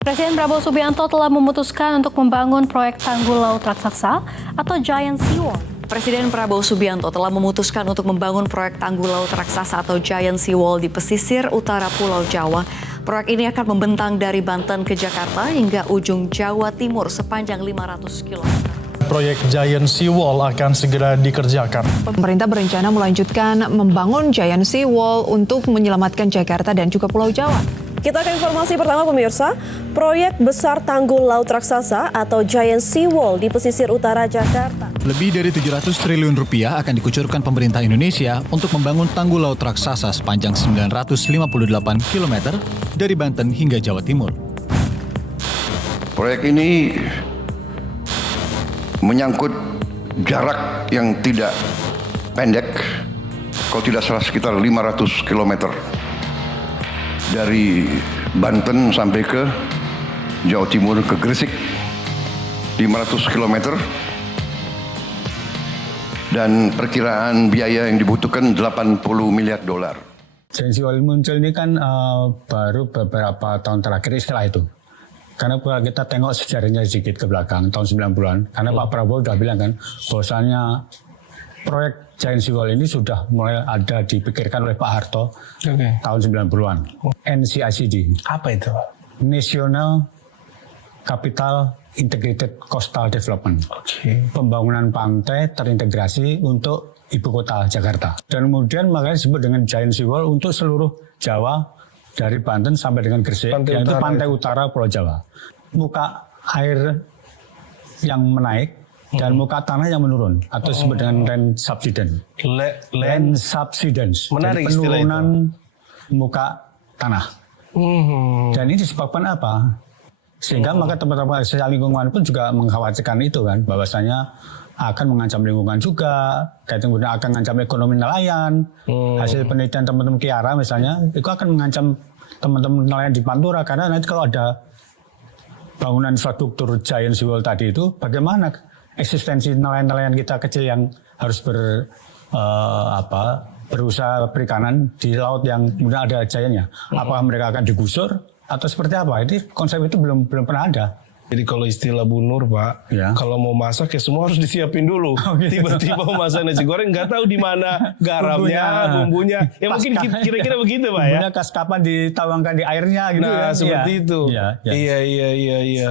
Presiden Prabowo Subianto telah memutuskan untuk membangun proyek Tanggul Laut Raksasa atau Giant Seawall. Presiden Prabowo Subianto telah memutuskan untuk membangun proyek Tanggul Laut Raksasa atau Giant Seawall di pesisir utara Pulau Jawa. Proyek ini akan membentang dari Banten ke Jakarta hingga ujung Jawa Timur sepanjang 500 km. Proyek Giant Seawall akan segera dikerjakan. Pemerintah berencana melanjutkan membangun Giant Seawall untuk menyelamatkan Jakarta dan juga Pulau Jawa. Kita ke informasi pertama pemirsa, proyek besar Tanggul Laut Raksasa atau Giant Seawall di pesisir utara Jakarta. Lebih dari 700 triliun rupiah akan dikucurkan pemerintah Indonesia untuk membangun tanggul laut raksasa sepanjang 958 km dari Banten hingga Jawa Timur. Proyek ini menyangkut jarak yang tidak pendek, kalau tidak salah sekitar 500 km. Dari Banten sampai ke Jawa Timur, ke Gresik, 500 km. Dan perkiraan biaya yang dibutuhkan 80 miliar dolar. Giant Seawall muncul ini kan baru beberapa tahun terakhir istilah itu. Karena kalau kita tengok sejarahnya sedikit ke belakang, tahun 90-an. Karena Pak Prabowo sudah bilang kan, bahwasannya proyek Giant Seawall ini sudah mulai ada dipikirkan oleh Pak Harto tahun 90-an. NCICD. Apa itu? National Capital Integrated Coastal Development. Pembangunan pantai terintegrasi untuk ibu kota Jakarta. Dan kemudian makanya disebut dengan Giant Seawall untuk seluruh Jawa dari Banten sampai dengan Gresik, yaitu pantai utara Pulau Jawa. Muka air yang menaik dan muka tanah yang menurun atau disebut dengan land subsidence. Land subsidence. Menarik jadi penurunan muka tanah. Dan ini disebabkan apa? Sehingga maka teman-teman sosial lingkungan pun juga mengkhawatirkan itu kan, bahwasanya akan mengancam lingkungan juga, kemudian akan mengancam ekonomi nelayan. Hasil penelitian teman-teman Kiara misalnya, itu akan mengancam teman-teman nelayan di Pantura, karena nanti kalau ada bangunan infrastruktur Giant Seawall tadi itu, bagaimana eksistensi nelayan-nelayan kita kecil yang harus berusaha perikanan di laut yang kemudian ada giantnya. Apakah mereka akan digusur atau seperti apa? Ini konsep itu belum pernah ada. Jadi kalau istilah Bu Nur, Pak, ya, kalau mau masak ya semua harus disiapin dulu. Tiba-tiba mau masak nasi goreng nggak tahu di mana garamnya, bumbunya. Ya mungkin kira-kira begitu, Pak ya. Bumbunya kapan dituangkan di airnya gitu. Nah, kan? seperti itu. Iya. Iya.